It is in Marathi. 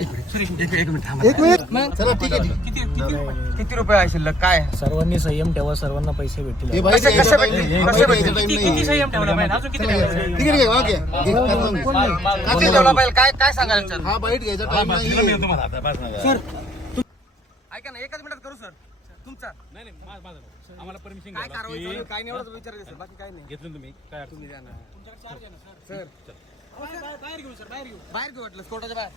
एक मिनिट. चला ठीक आहे. किती रुपये आहे शिल्लक? काय? सर्वांनी संयम ठेवा सर्वांना पैसे भेटतील. हे बाई किती-. किती संयम ठेवला पाहिजे? अजून किती ठीक आहे, ठेवायचं? ठीक आहे, ठीक आहे, वाघ आहे. घे, करतो मी. किती ठेवला पाहिजे? काय काय सांगाल सर हा बाईट घ्यायचा टाइम नाही सर ऐका ना एकच मिनिटात करू सर. तुमचा. नाही नाही माझं माझं भाऊ. आम्हाला परमिशन काय कारवाई चालू आहे? काय नाही एवढंच विचारायचं सर. बाकी काय नाही. घेतलं तुम्ही? काय अडचण बाहेर घेऊ सर. बाहेर घेऊ. बाहेर घेऊ वाटलं कोर्टाच्या बाहेर.